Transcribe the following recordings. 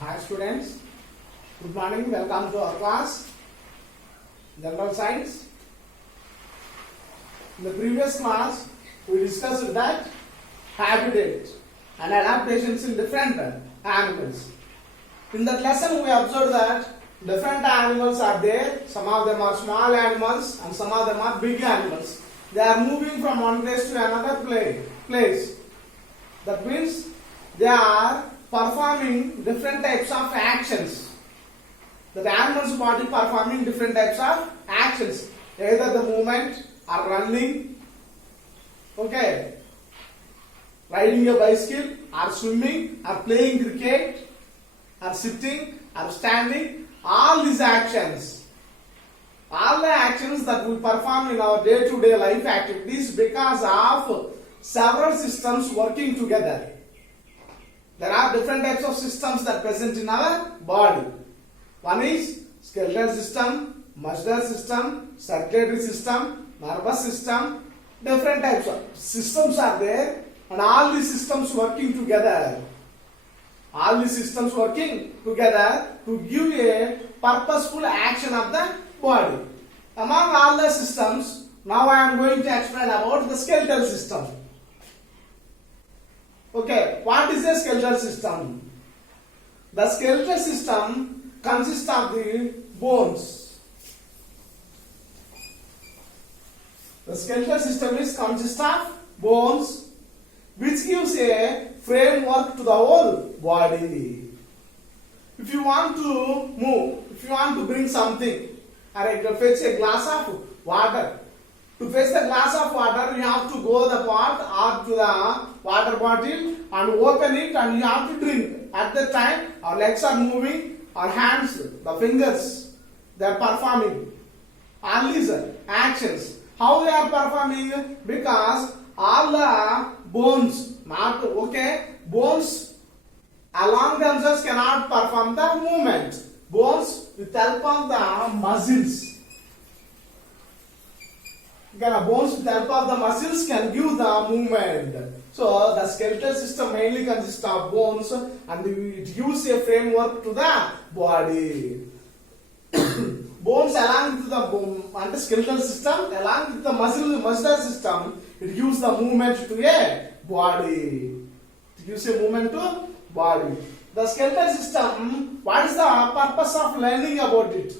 Hi students, good morning, welcome to our class, General Science. In the previous class, we discussed that habitat and adaptations in different animals. In that lesson, we observed that different animals are there, some of them are small animals and some of them are big animals. They are moving from one place to another place. That means they are performing different types of actions. The animal's body performing different types of actions. Either the movement or running, okay, riding a bicycle or swimming or playing cricket or sitting or standing. All these actions, all the actions that we perform in our day-to-day life activities because of several systems working together. There are different types of systems that present in our body. One is skeletal system, muscular system, circulatory system, nervous system. Different types of systems are there, and all these systems working together. All these systems working together to give a purposeful action of the body. Among all the systems, now I am going to explain about the skeletal system. Okay, what is a skeletal system? The skeletal system consists of the bones. The skeletal system consists of bones, which gives a framework to the whole body. If you want to move, if you want to bring something, or fetch a glass of water. To fetch the glass of water, you have to go the pot or to the water bottle and open it, and you have to drink. At that time, our legs are moving, our hands, the fingers, they are performing all these actions. How they are performing? Because all the bones, bones along themselves cannot perform the movement. Bones with help of the muscles. Bones with help of the muscles can give the movement. So the skeletal system mainly consists of bones, and it gives a framework to the body. Bones along with the skeletal system, along with the muscular system, it gives the movement to a body. It gives a movement to body. The skeletal system, what is the purpose of learning about it?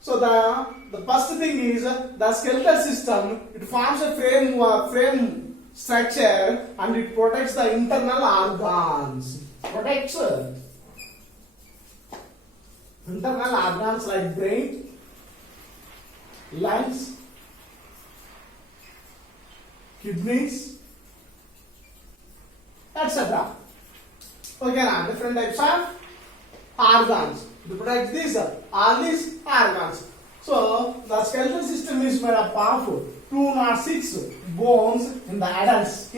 So the first thing is the skeletal system. It forms a frame structure, and it protects the internal organs. Protects internal organs like brain, lungs, kidneys, etc. Okay, now different types of organs. To protect all these organs. So the skeletal system is made up of 206 bones in the adults.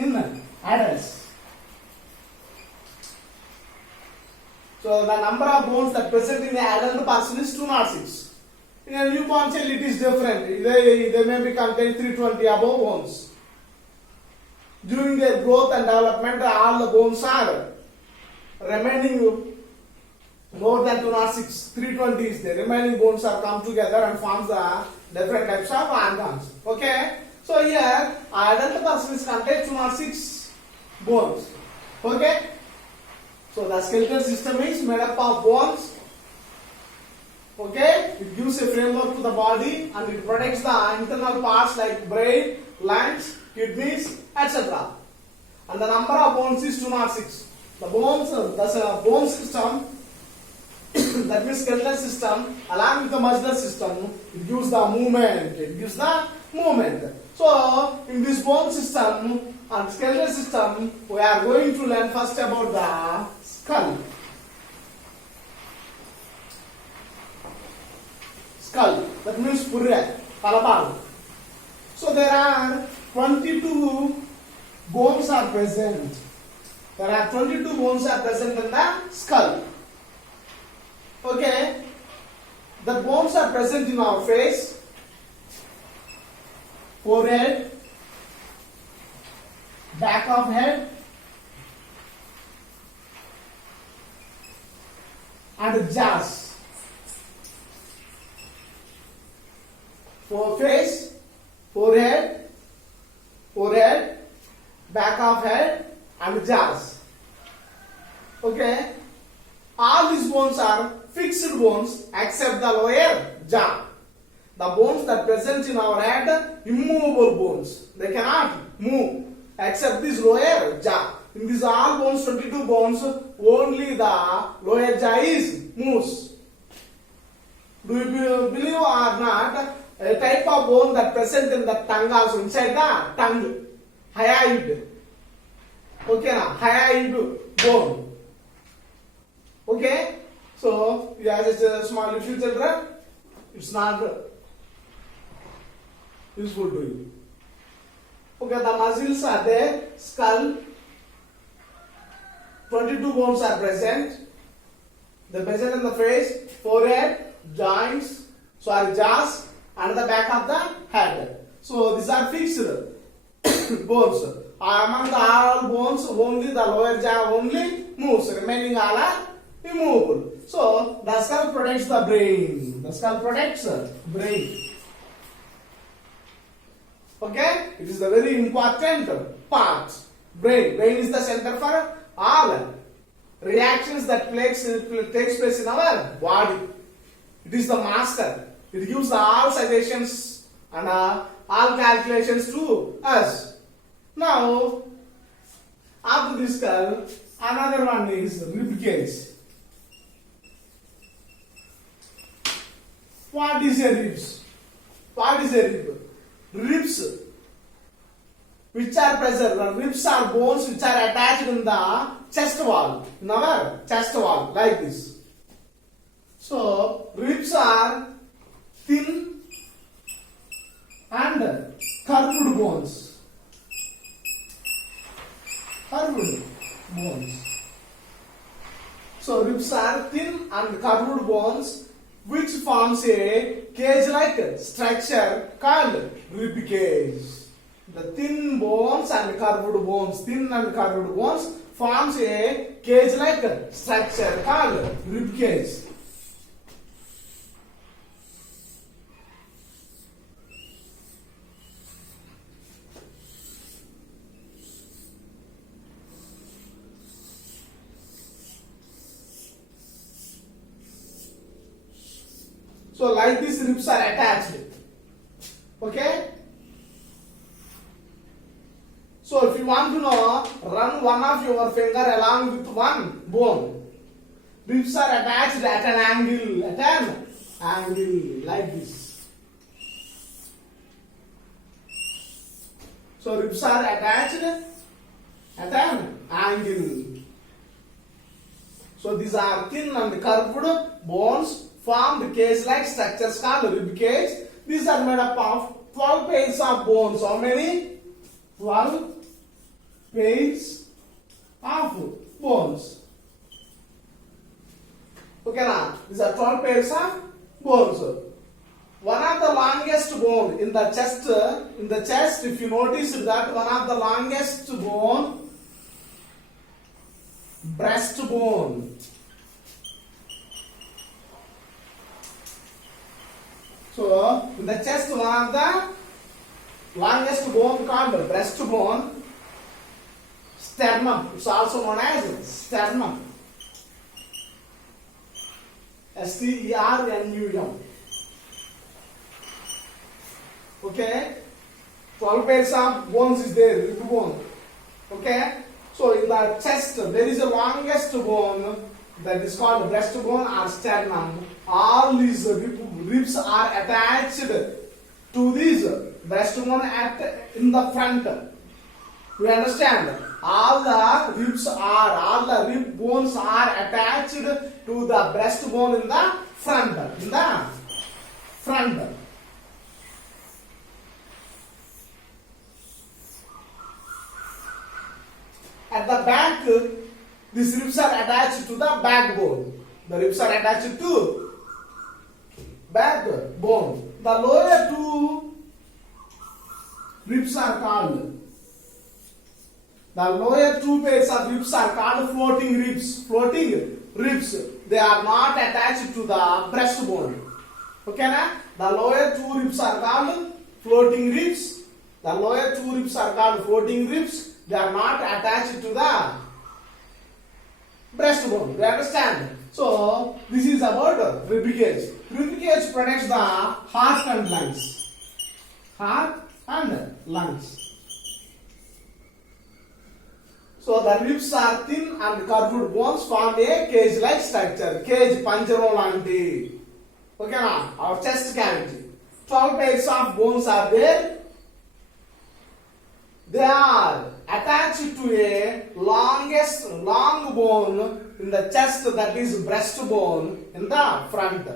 So the number of bones that present in an adult person is 206. In a newborn child it is different. They may be contain 320 above bones. During their growth and development, all the bones are remaining more than 206, 320 is there. Remaining bones are come together and forms the different types of organs. Okay. So here, adult person contains 206 bones. Okay. So the skeletal system is made up of bones. Okay. It gives a framework to the body, and it protects the internal parts like brain, lungs, kidneys, etc. And the number of bones is 206. The bone system, that means skeletal system, along with the muscular system, it gives the movement. So in this bone system and skeletal system, we are going to learn first about the skull. Skull, that means Palapal. So there are 22 bones are present. There are 22 bones are present in the skull. Okay, the bones are present in our face, forehead, back of head, and jaws. Face, forehead, back of head, and jaws. Okay? All these bones are fixed bones except the lower jaw. The bones that present in our head, immovable bones. They cannot move except this lower jaw. In these all bones, 22 bones, only the lower jaw is moves. Do you believe or not? A type of bone that present in the tongue also, inside the tongue. Hyoid. Okay, na? Hyoid bone. Okay? So, you have a small little children, it's not useful to you. Okay, the muscles are there, skull, 22 bones are present. They present in the face, forehead, joints, jaws, and the back of the head. So these are fixed bones. Among the all bones, only the lower jaw only moves. Remaining all are immovable. So the skull protects the brain. The skull protects the brain. Okay? It is the very important part. Brain. Brain is the center for all reactions that takes place in our body. It is the master. It gives all suggestions and all calculations to us. Now, after this skull, another one is rib cage. What is a ribs? What is a rib? Ribs, which are present, ribs are bones which are attached in the chest wall, in our chest wall, like this. So, ribs are thin and curved bones. Curved bones. So, ribs are thin and curved bones which forms a cage-like structure called rib cage. The thin bones and curved bones, forms a cage-like structure called rib cage. So like this ribs are attached. Okay? So if you want to know, run one of your finger along with one bone. Ribs are attached at an angle like this. So ribs are attached at an angle. So these are thin and curved bones formed cage-like structures called rib cage. These are made up of 12 pairs of bones. How many? 12 pairs of bones. Okay, now these are 12 pairs of bones. One of the longest bone in the chest, if you notice that one of the longest bone, breastbone. So, in the chest, one of the longest bone called breastbone, sternum. It's also known as sternum. sternum. Okay? 12 pairs of bones is there, rib bone. Okay? So, in the chest, there is a longest bone that is called breastbone or sternum. All these ribs are attached to this breastbone in the front. You understand? All the rib bones are attached to the breastbone in the front. At the back, these ribs are attached to the backbone. The ribs are attached to backbone. The lower two ribs are called. The lower two pairs of ribs are called floating ribs. Floating ribs, they are not attached to the breastbone. Okay, na? The lower two ribs are called floating ribs. The lower two ribs are called floating ribs. They are not attached to the breastbone. Do you understand? So, this is about rib cage. Rib cage protects the heart and lungs. Heart and lungs. So, the ribs are thin and curved bones form a cage-like structure. Cage panjaram lanti. Okay, now our chest cavity. 12 pairs of bones are there. They are attached to a long bone in the chest, that is breastbone in the front.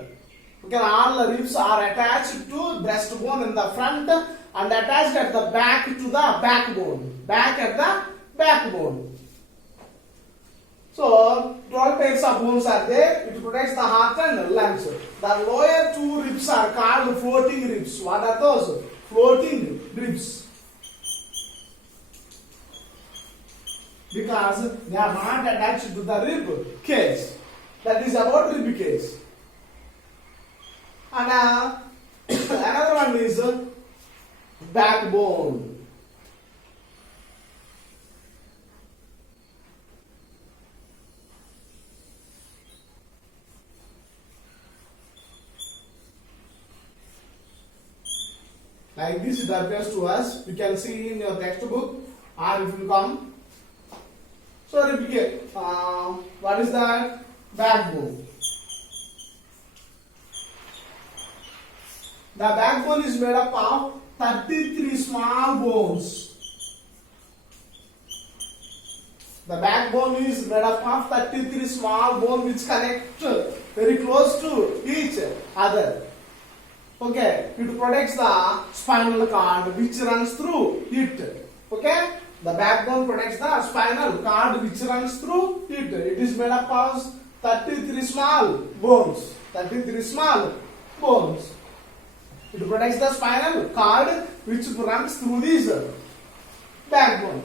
Okay, all the ribs are attached to breastbone in the front and attached at the back to the backbone. Back at the backbone. So, 12 pairs of bones are there. It protects the heart and lungs. The lower two ribs are called floating ribs. What are those? Floating ribs. Because they are not attached to the rib cage. That is about rib cage. And another one is backbone. Like this it appears to us. You can see in your textbook or if you come. So repeat. What is that? Backbone. The backbone is made up of 33 small bones. The backbone is made up of 33 small bones which connect very close to each other. Okay, it protects the spinal cord which runs through it. Okay, the backbone protects the spinal cord which runs through it. It is made up of 33 small bones. 33 small bones. It protects the spinal cord which runs through this backbone.